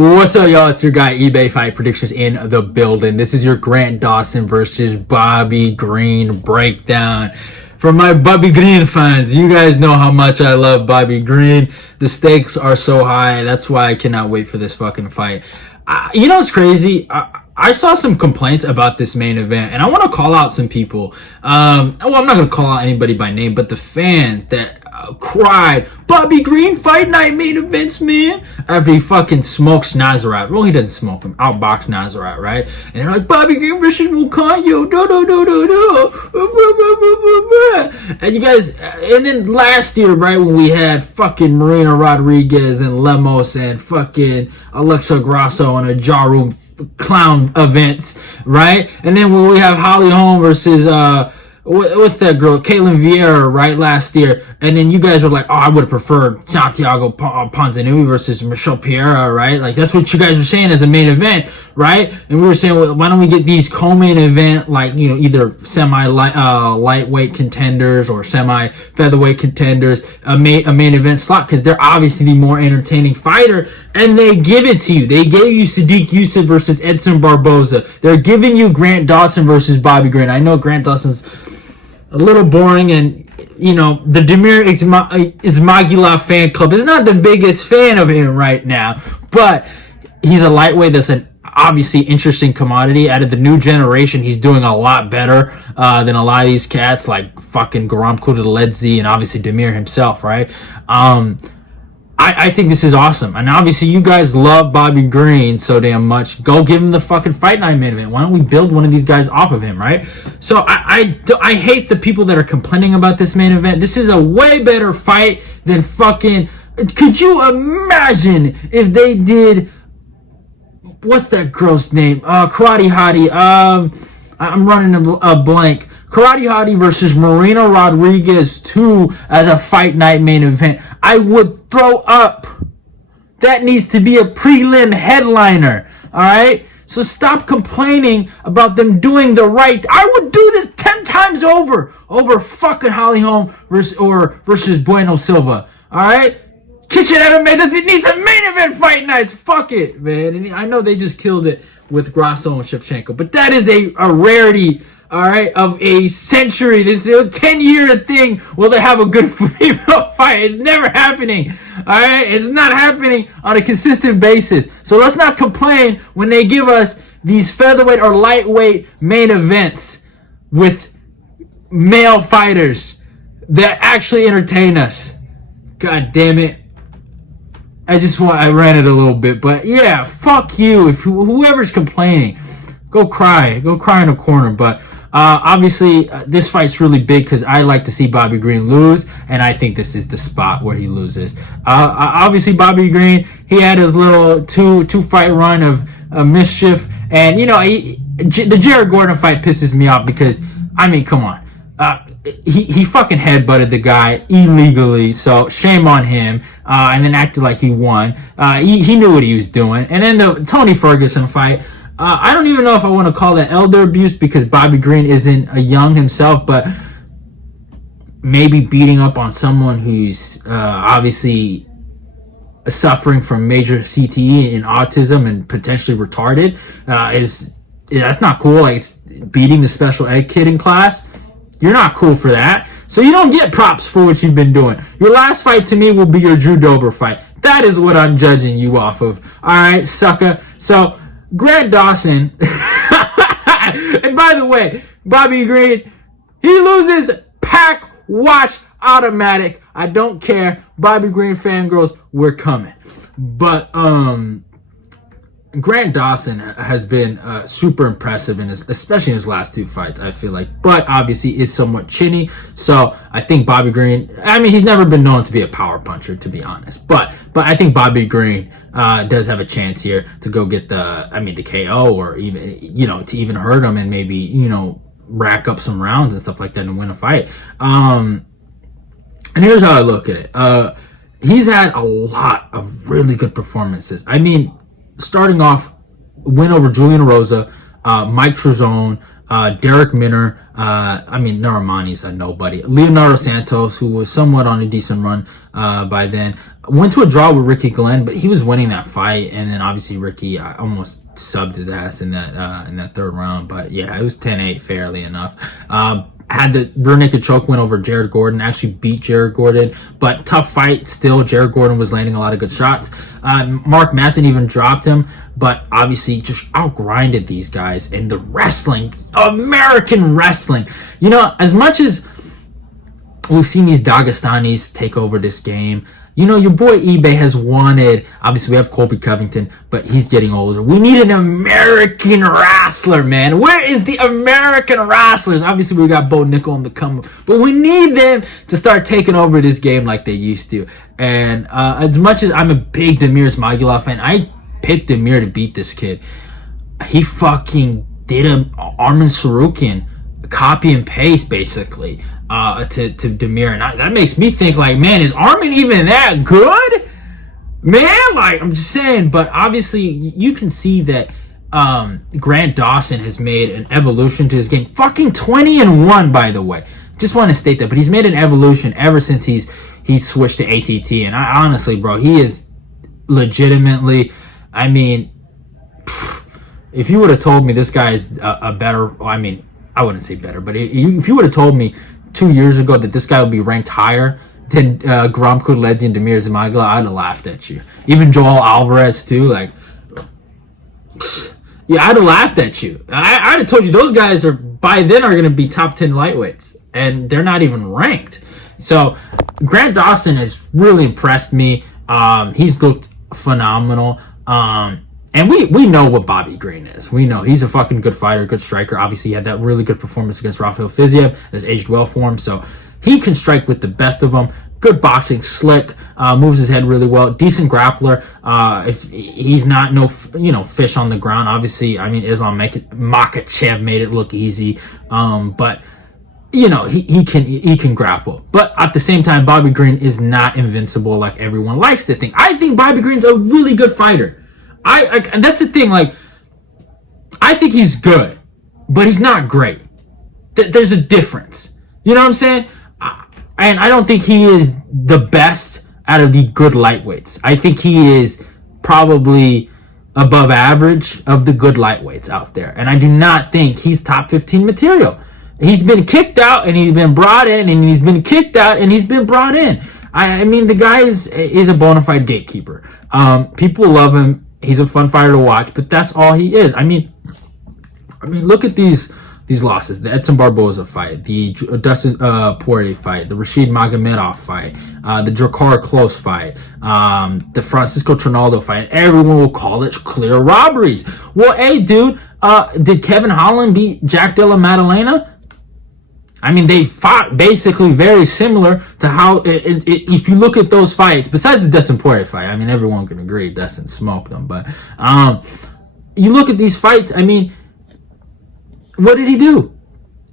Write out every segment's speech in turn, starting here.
What's up, y'all? It's your guy, eBay Fight Predictions in the building. This is your Grant Dawson versus Bobby Green breakdown. For my Bobby Green fans, you guys know how much I love Bobby Green. The stakes are so high. That's why I cannot wait for this fucking fight. You know what's crazy? I saw some complaints about this main event, and I want to call out some people. Well, I'm not going to call out anybody by name, but the fans that cried, Bobby Green fight night main events, man, after he fucking smokes Nazareth. Well, he doesn't smoke him, outbox Nazareth, right? And they're like, Bobby Green versus Mukanyo, and you guys, and then last year, right, when we had fucking Marina Rodriguez and Lemos and fucking Alexa Grasso on a jaw room clown events, right? And then when we have Holly Holm versus what's that girl, Caitlin Vieira, right, last year, and then you guys were like, oh, I would have preferred Santiago Ponzinibbio versus Michelle Pereira, right? Like, that's what you guys were saying as a main event, right? And we were saying, well, why don't we get these co-main event, like, you know, either lightweight contenders or semi-featherweight contenders, a main event slot, because they're obviously the more entertaining fighter, and they give it to you. They gave you Sadiq Youssef versus Edson Barboza. They're giving you Grant Dawson versus Bobby Green. I know Grant Dawson's a little boring, and you know the Demir Ismagulov fan club is not the biggest fan of him right now, but he's a lightweight that's an obviously interesting commodity. Out of the new generation, he's doing a lot better than a lot of these cats like fucking Garam Kudaledze and obviously Demir himself, right? I think this is awesome. And obviously you guys love Bobby Green so damn much. Go give him the fucking fight night main event. Why don't we build one of these guys off of him, right? So I hate the people that are complaining about this main event. This is a way better fight than fucking... Could you imagine if they did... What's that girl's name? Karate Hottie. I'm running a blank. Karate Hottie versus Marina Rodriguez 2 as a fight night main event. I would throw up. That needs to be a prelim headliner. Alright? So stop complaining about them doing the right. I would do this 10 times over fucking Holly Holm versus Bueno Silva. Alright? Kitchen MMA doesn't need some main event fight nights. Fuck it, man. And I know they just killed it with Grasso and Shevchenko, but that is a rarity, all right, of a century. This is a 10-year thing. Will they have a good female fight? It's never happening, all right? It's not happening on a consistent basis. So let's not complain when they give us these featherweight or lightweight main events with male fighters that actually entertain us. God damn it. I ran it a little bit, but yeah, fuck you. If whoever's complaining, go cry in a corner. But obviously, this fight's really big because I like to see Bobby Green lose, and I think this is the spot where he loses. Obviously, Bobby Green, he had his little two fight run of mischief, and you know, the Jared Gordon fight pisses me off because, I mean, come on. He fucking headbutted the guy illegally, so shame on him, and then acted like he won. He knew what he was doing. And then the Tony Ferguson fight, I don't even know if I want to call that elder abuse because Bobby Green isn't a young himself, but maybe beating up on someone who's obviously suffering from major CTE and autism and potentially retarded that's not cool. Like, it's beating the special ed kid in class. You're not cool for that. So you don't get props for what you've been doing. Your last fight to me will be your Drew Dober fight. That is what I'm judging you off of. Alright, sucker. So, Grant Dawson. And by the way, Bobby Green, he loses pack, wash, automatic. I don't care. Bobby Green fangirls, we're coming. But, Grant Dawson has been super impressive especially in his last two fights, I feel like, but obviously is somewhat chinny. So I think Bobby Green, I mean, he's never been known to be a power puncher, to be honest, but I think Bobby Green does have a chance here to go get the KO, or even, you know, to even hurt him and maybe, you know, rack up some rounds and stuff like that and win a fight. And here's how I look at it. He's had a lot of really good performances. I mean, starting off, win over Julian Rosa, Mike Trezone, Derek Minner, Narimani's a nobody. Leonardo Santos, who was somewhat on a decent run by then, went to a draw with Ricky Glenn, but he was winning that fight, and then obviously Ricky almost subbed his ass in that third round. But yeah, it was 10-8 fairly enough. Had the rear naked choke win over Jared Gordon, actually beat Jared Gordon, but tough fight still. Jared Gordon was landing a lot of good shots. Mark Madsen even dropped him, but obviously just outgrinded these guys. And the wrestling, American wrestling, as much as we've seen these Dagestanis take over this game, your boy eBay has wanted, obviously we have Colby Covington, but he's getting older. We need an American wrestler, man. Where is the American wrestlers? Obviously we got Bo Nickel on the come up, but we need them to start taking over this game like they used to. And as much as I'm a big Damir Ismagulov fan, I picked Damir to beat this kid. He fucking did Arman Sarukian copy and paste basically to Damir, and that makes me think like, man, is Armin even that good, man? Like, I'm just saying. But obviously you can see that Grant Dawson has made an evolution to his game. Fucking 20-1, by the way. Just want to state that, but he's made an evolution ever since he's switched to ATT. And I honestly, bro, he is legitimately, I mean, if you would have told me this guy is a better, I wouldn't say better, but if you would have told me 2 years ago that this guy would be ranked higher than Grom Kudledzi and Damir Ismagulov, I'd have laughed at you. Even Joel Alvarez too, like, yeah, I'd have laughed at you. I'd have told you those guys by then are going to be top 10 lightweights, and they're not even ranked. So Grant Dawson has really impressed me. He's looked phenomenal. And we know what Bobby Green is. We know he's a fucking good fighter, good striker. Obviously, he had that really good performance against Rafael Fiziev. Has aged well for him. So he can strike with the best of them. Good boxing, slick, moves his head really well. Decent grappler. If he's not fish on the ground. Obviously, Islam Makhachev made it look easy. But he can grapple. But at the same time, Bobby Green is not invincible like everyone likes to think. I think Bobby Green's a really good fighter. And that's the thing, like, I think he's good, but he's not great. There's a difference. You know what I'm saying? And I don't think he is the best out of the good lightweights. I think he is probably above average of the good lightweights out there. And I do not think he's top 15 material. He's been kicked out and he's been brought in, and he's been kicked out and he's been brought in. The guy is a bona fide gatekeeper. People love him. He's a fun fighter to watch, but that's all he is. Look at these losses: the Edson Barboza fight, the Dustin Poirier fight, the Rashid Magomedov fight, the Drakkar Klose fight, the Francisco Trinaldo fight. Everyone will call it clear robberies. Well, hey, dude, did Kevin Holland beat Jack Della Maddalena? They fought basically very similar to how, if you look at those fights, besides the Dustin Poirier fight, everyone can agree Dustin smoked them, but you look at these fights, what did he do?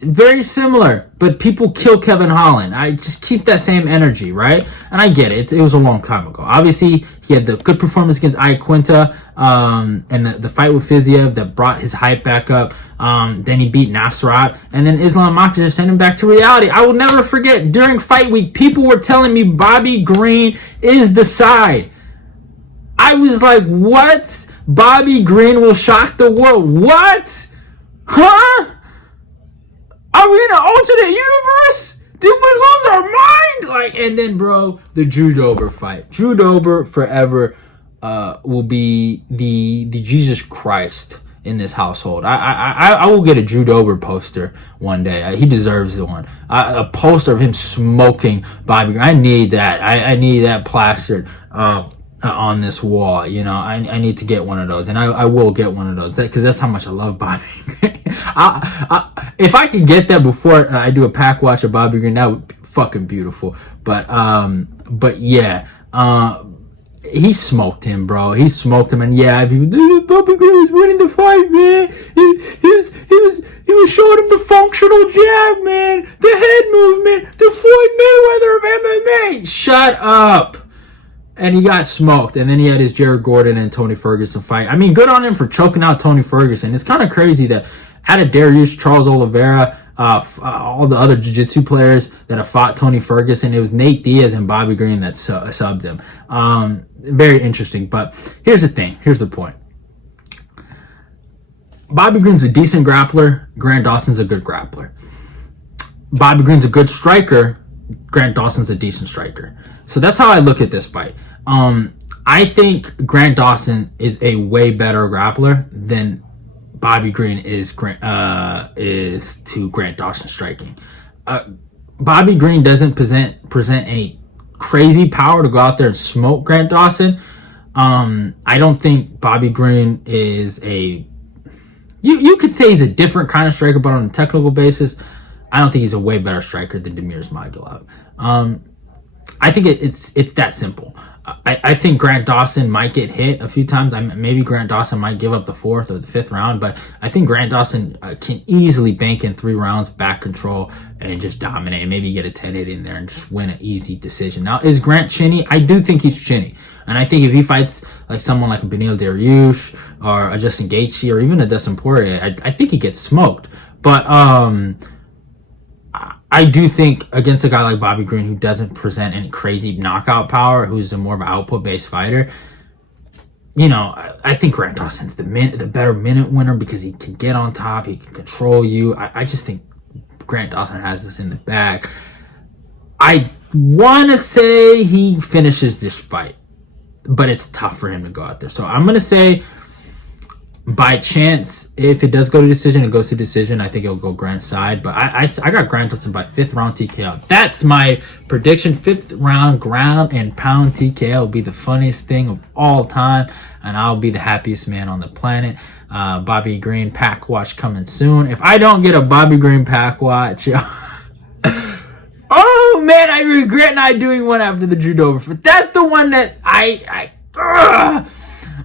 Very similar, but people kill Kevin Holland. I just keep that same energy, right? And I get it. It was a long time ago. Obviously, he had the good performance against Iaquinta, and the fight with Fiziev that brought his hype back up. Then he beat Nasrat, and then Islam Makhachev sent him back to reality. I will never forget, during fight week, people were telling me Bobby Green is the side. I was like, what? Bobby Green will shock the world. What? Huh? Are we in an alternate universe? Did we lose our mind? And then, bro, the Drew Dober fight. Drew Dober forever will be the Jesus Christ in this household. I will get a Drew Dober poster one day. He deserves one. A poster of him smoking Bobby Green. I need that. I need that plastered on this wall. I need to get one of those, and I will get one of those because that's how much I love Bobby Green. If I could get that before I do a pack watch of Bobby Green, that would be fucking beautiful. But yeah, he smoked him, bro. He smoked him, and yeah, Bobby Green was winning the fight, man. He was showing him the functional jab, man. The head movement, the Floyd Mayweather of MMA. Shut up. And he got smoked. And then he had his Jared Gordon and Tony Ferguson fight. Good on him for choking out Tony Ferguson. It's kind of crazy that out of Darius, Charles Oliveira, all the other jiu-jitsu players that have fought Tony Ferguson, it was Nate Diaz and Bobby Green that subbed him. Very interesting. But here's the thing. Here's the point. Bobby Green's a decent grappler. Grant Dawson's a good grappler. Bobby Green's a good striker. Grant Dawson's a decent striker. So that's how I look at this fight. I think Grant Dawson is a way better grappler than Bobby Green is to Grant Dawson striking. Bobby Green doesn't present any crazy power to go out there and smoke Grant Dawson. I don't think Bobby Green is you could say he's a different kind of striker, but on a technical basis, I don't think he's a way better striker than Damir Ismagulov. I think it's that simple. I think Grant Dawson might get hit a few times. Maybe Grant Dawson might give up the 4th or the 5th round, but I think Grant Dawson can easily bank in 3 rounds, back control, and just dominate. Maybe get a 10-8 in there and just win an easy decision. Now, is Grant chinny? I do think he's chinny. And I think if he fights like someone like a Beneil Dariush or a Justin Gaethje or even a Dustin Poirier, I think he gets smoked. But I do think against a guy like Bobby Green, who doesn't present any crazy knockout power, who's a more of an output-based fighter, I think Grant Dawson's the better minute winner because he can get on top, he can control you. I just think Grant Dawson has this in the bag. I want to say he finishes this fight, but it's tough for him to go out there. So I'm going to say, by chance, if it does go to decision, it goes to decision. I think it'll go Grant's side. But I got Grant Dawson by 5th round TKO. That's my prediction. 5th round ground and pound TKO will be the funniest thing of all time. And I'll be the happiest man on the planet. Bobby Green pack watch coming soon. If I don't get a Bobby Green pack watch, oh man, I regret not doing one after the judo. That's the one that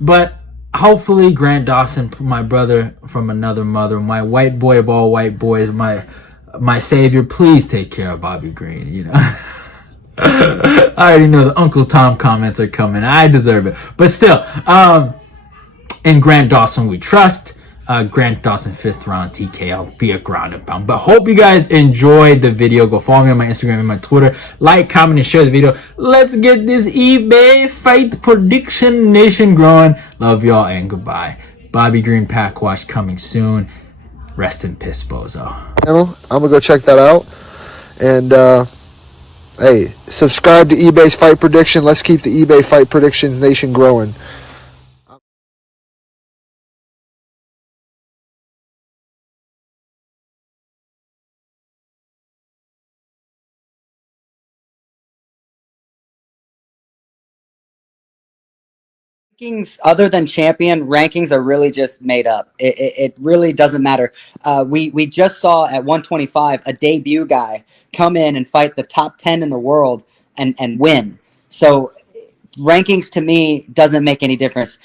but hopefully Grant Dawson, my brother from another mother, my white boy of all white boys, my savior, please take care of Bobby Green, I already know the Uncle Tom comments are coming. I deserve it. But still, in Grant Dawson we trust. Grant Dawson 5th round TKO via ground and pound. But hope you guys enjoyed the video. Go follow me on my Instagram and my Twitter. Like, comment, and share the video. Let's get this eBay fight prediction nation growing. Love y'all and goodbye. Bobby Green pack watch coming soon. Rest in piss, bozo. I'm gonna go check that out. And hey, subscribe to eBay's fight prediction. Let's keep the eBay fight predictions nation growing. Rankings other than champion rankings are really just made up. It really doesn't matter. We just saw at 125 a debut guy come in and fight the top 10 in the world and win. So rankings to me doesn't make any difference.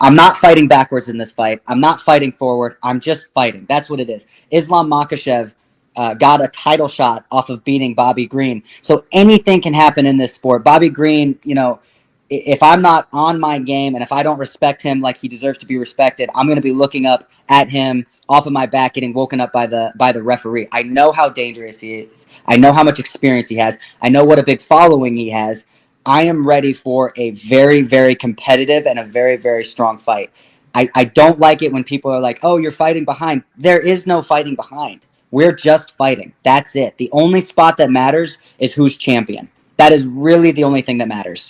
I'm not fighting backwards in this fight. I'm not fighting forward. I'm just fighting. That's what it is. Islam Makhachev got a title shot off of beating Bobby Green. So anything can happen in this sport. Bobby Green, if I'm not on my game and if I don't respect him like he deserves to be respected, I'm going to be looking up at him off of my back, getting woken up by the referee. I know how dangerous he is. I know how much experience he has. I know what a big following he has. I am ready for a very, very competitive and a very, very strong fight. I don't like it when people are like, oh, you're fighting behind. There is no fighting behind. We're just fighting. That's it. The only spot that matters is who's champion. That is really the only thing that matters.